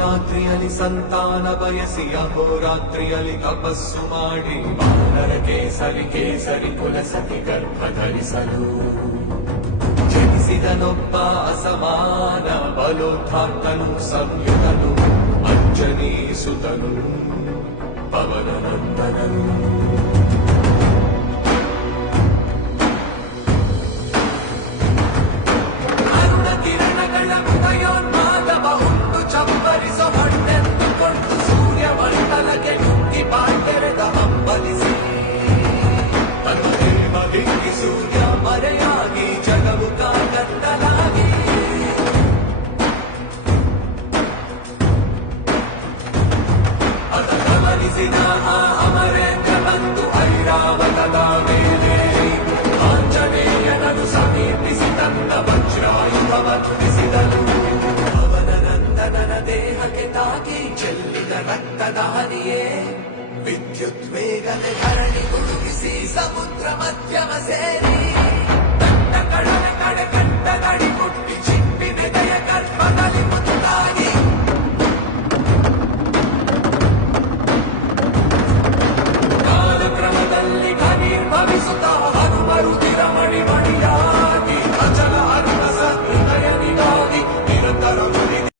ರಾತ್ರಿಯಲ್ಲಿ ಸಂತಾನ ಬಯಸಿ ಅಹೋರಾತ್ರಿಯಲ್ಲಿ ತಪಸ್ಸು ಮಾಡಿ ವಾನರ ಕೇಸರಿ ಕುಲಸತಿ ಗರ್ಭ ಧರಿಸಲು ಜನಿಸಿದನೊಬ್ಬ ಅಸಮಾನ ಬಲೋತ್ಥಾತನು ಸಂಯುತನು ಅಂಜನಿ ಸುತನು ಪವನನಂದನನು. ಅರುಣ ಕಿರಣಗಳ ಉದಯೋನ್ಮಾದವ ಉಂಟು ಚಪ್ಪರಿಸೋ ಹಣ್ಣೆಂದುಕೊಂಡು ಸೂರ್ಯಮಂಡಲಕ್ಕೆ ನುಗ್ಗಿ ಬಾಳ್ತೆರೆದ ಹಂಬಲಿಸಿ ತನ್ಮದೇವ ದಿಕ್ಕಿ ಸೂರ್ಯ ಮರೆಯಾಗಿ ಜಗವು ಕಾಕತ್ತಲಾಗಿ ಅದ ಗಮನಿಸಿದ ಆ ಅಮರೇಂದ್ರ ಬಂದು ಐರಾವತದ ಮೇಲೆ ಆಂಜನೇಯನನ್ನು ಸಮೀಪಿಸಿ ತನ್ನ ವಜ್ರಾಯುಧವನ್ನು ಬಿಸಿದನು. ಅವನ ನಂದನನ ದೇಹಕ್ಕೆ ತಾಗಿ ಚೆಲ್ಲಿದ ರಕ್ತದ ಹನಿಯೇ ವಿದ್ಯುತ್ ವೇಗನೆ ಧರಣಿ ಗುಡುಗಿಸಿ ಸಮುದ್ರ ಮಧ್ಯಮ ಸೇರಿ ತನ್ನ ಕಡಲೆ ಕಡೆ ಕಂಡ ನಡಿ ಮುಟ್ಟಿ ಚಿಪ್ಪಿ ಬೆದೆಯ ಗರ್ಭದಲ್ಲಿ ಮುತ್ತಾಗಿ ಕಾಲಕ್ರಮದಲ್ಲಿ ಘನೀರ್ಭವಿಸುತ್ತ ಹನುಮರುದಿರ